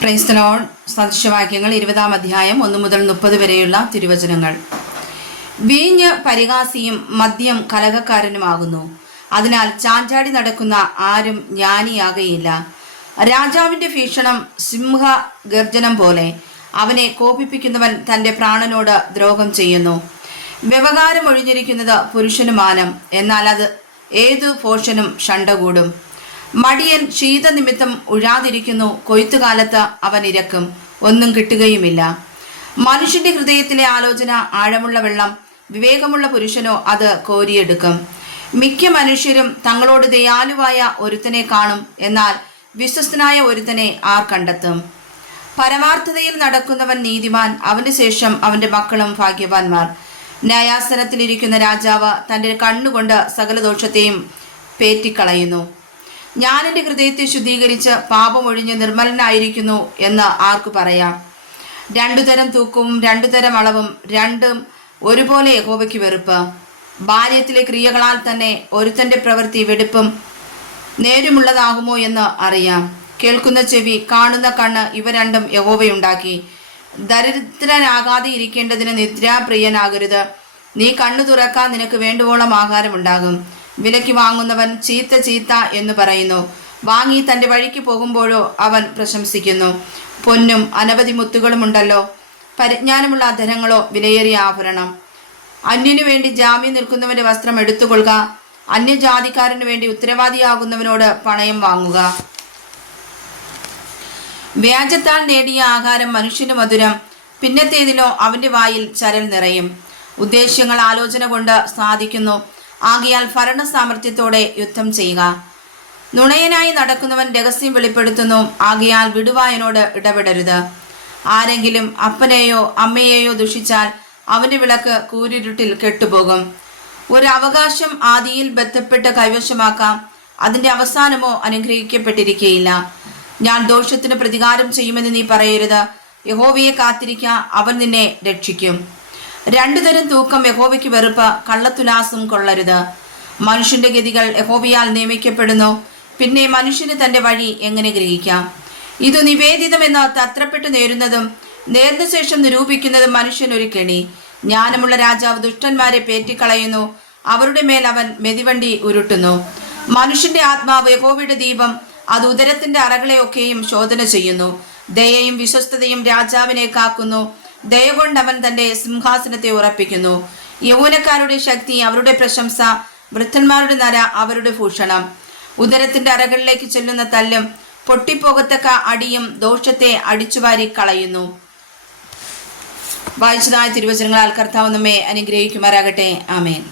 Price the lord. സദൃശവാക്യങ്ങൾ 20-ാം അധ്യായം 1 മുതൽ 30 വരെയുള്ള തിരുവചനങ്ങൾ. വീഞ്ഞ് പരിഹാസിയും മദ്യം കലഹക്കാരനുമാകുന്നു. അതിനാൽ ചാഞ്ചാടി നടക്കുന്ന ആരും ജ്ഞാനിയാകയില്ല. രാജാവിന്റെ ഭീഷണം സിംഹ ഗർജനം പോലെ. അവനെ കോപിപ്പിക്കുന്നവൻ തന്റെ പ്രാണനോട് ദ്രോഹം ചെയ്യുന്നു. വ്യവഹാരം ഒഴിഞ്ഞിരിക്കുന്നത് പുരുഷന് മാനം, എന്നാൽ അത് ഏതു ഭോഷനും ഷണ്ട കൂടും. മടിയൻ ശീതനിമിത്തം ഉഴാതിരിക്കുന്നു, കൊയ്ത്തുകാലത്ത് അവൻ ഇരക്കും, ഒന്നും കിട്ടുകയുമില്ല. മനുഷ്യന്റെ ഹൃദയത്തിലെ ആലോചന ആഴമുള്ള വെള്ളം, വിവേകമുള്ള പുരുഷനോ അത് കോരിയെടുക്കും. മിക്ക മനുഷ്യരും തങ്ങളോട് ദയാലുവായ ഒരുത്തനെ കാണും, എന്നാൽ വിശ്വസ്തനായ ഒരുത്തനെ ആർ കണ്ടെത്തും? പരമാർത്ഥതയിൽ നടക്കുന്നവൻ നീതിമാൻ, അവന്റെ ശേഷം അവന്റെ മക്കളും ഭാഗ്യവാന്മാർ. ന്യായാസനത്തിലിരിക്കുന്ന രാജാവ് തൻ്റെ കണ്ണുകൊണ്ട് സകല ദോഷത്തെയും പേറ്റിക്കളയുന്നു. ഞാൻ എൻ്റെ ഹൃദയത്തെ ശുദ്ധീകരിച്ച് പാപമൊഴിഞ്ഞ് നിർമ്മലനായിരിക്കുന്നു എന്ന് ആർക്ക് പറയാം? 2 തരം തൂക്കവും 2 തരം അളവും, രണ്ടും ഒരുപോലെ യഹോവയ്ക്ക് വെറുപ്പ്. ബാല്യത്തിലെ ക്രിയകളാൽ തന്നെ ഒരുത്തൻ്റെ പ്രവൃത്തി വെടുപ്പും നേരുമുള്ളതാകുമോ എന്ന് അറിയാം. കേൾക്കുന്ന ചെവി, കാണുന്ന കണ്ണ്, ഇവ രണ്ടും യഹോവയുണ്ടാക്കി. ദരിദ്രനാകാതെ ഇരിക്കേണ്ടതിന് നിദ്രാപ്രിയനാകരുത്. നീ കണ്ണു തുറക്കാൻ നിനക്ക് വേണ്ടുവോളം ആഹാരമുണ്ടാകും. വിലയ്ക്ക് വാങ്ങുന്നവൻ ചീത്ത എന്ന് പറയുന്നു. വാങ്ങി തൻ്റെ വഴിക്ക് പോകുമ്പോഴോ അവൻ പ്രശംസിക്കുന്നു. പൊന്നും അനവധി മുത്തുകളും ഉണ്ടല്ലോ, പരിജ്ഞാനമുള്ള അധരങ്ങളോ വിലയേറിയ ആഭരണം. അന്യനു വേണ്ടി ജാമ്യം നിൽക്കുന്നവന്റെ വസ്ത്രം എടുത്തുകൊള്ളുക. അന്യജാതിക്കാരനു വേണ്ടി ഉത്തരവാദിയാകുന്നവനോട് പണയം വാങ്ങുക. വ്യാജത്താൽ നേടിയ ആഹാരം മനുഷ്യന് മധുരം, പിന്നത്തേതിലോ അവന്റെ വായിൽ ചരൽ നിറയും. ഉദ്ദേശ്യങ്ങൾ ആലോചന കൊണ്ട് സാധിക്കുന്നു, ആകയാൽ ഭരണ സാമർഥ്യത്തോടെ യുദ്ധം ചെയ്യുക. നുണയനായി നടക്കുന്നവൻ രഹസ്യം വെളിപ്പെടുത്തുന്നു, ആകയാൽ വിടുവായനോട് ഇടപെടരുത്. ആരെങ്കിലും അപ്പനെയോ അമ്മയെയോ ദുഷിച്ചാൽ അവന്റെ വിളക്ക് കൂരിരുട്ടിൽ കെട്ടുപോകും. ഒരു അവകാശം ആദിയിൽ ബന്ധപ്പെട്ട് കൈവശമാക്കാം, അതിന്റെ അവസാനമോ അനുഗ്രഹിക്കപ്പെട്ടിരിക്കുകയില്ല. ഞാൻ ദോഷത്തിന് പ്രതികാരം ചെയ്യുമെന്ന് നീ പറയരുത്. യഹോവയെ കാത്തിരിക്ക, അവൻ നിന്നെ രക്ഷിക്കും. 2 തരം തൂക്കം യഹോവയ്ക്ക് വെറുപ്പ്, കള്ളത്തുലാസും കൊള്ളരുത്. മനുഷ്യന്റെ ഗതികൾ യഹോവയാൽ നിയമിക്കപ്പെടുന്നു, പിന്നെ മനുഷ്യന് തന്റെ വഴി എങ്ങനെ ഗ്രഹിക്കാം? ഇത് നിവേദിതമെന്ന് തത്രപ്പെട്ടു നേരുന്നതും നേർന്ന ശേഷം നിരൂപിക്കുന്നതും മനുഷ്യനൊരു കെണി. ജ്ഞാനമുള്ള രാജാവ് ദുഷ്ടന്മാരെ പേറ്റിക്കളയുന്നു, അവരുടെ മേൽ അവൻ മെതിവണ്ടി ഉരുട്ടുന്നു. മനുഷ്യന്റെ ആത്മാവ് യഹോവയുടെ ദീപം, അത് ഉദരത്തിന്റെ അറകളെയൊക്കെയും ശോധന ചെയ്യുന്നു. ദയയും വിശ്വസ്തതയും രാജാവിനെ കാക്കുന്നു, ദയ കൊണ്ട് അവൻ തന്റെ സിംഹാസനത്തെ ഉറപ്പിക്കുന്നു. യൗവനക്കാരുടെ ശക്തി അവരുടെ പ്രശംസ, വൃദ്ധന്മാരുടെ നര അവരുടെ ഭൂഷണം. ഉദരത്തിന്റെ അറകളിലേക്ക് ചെല്ലുന്ന തല്ലും പൊട്ടിപ്പോകത്തക്ക അടിയും ദോഷത്തെ അടിച്ചുവാരി കളയുന്നു. വായിച്ചതായ തിരുവചനങ്ങളാൽ കർത്താവ് നമ്മെ അനുഗ്രഹിക്കുമാറാകട്ടെ. ആമേൻ.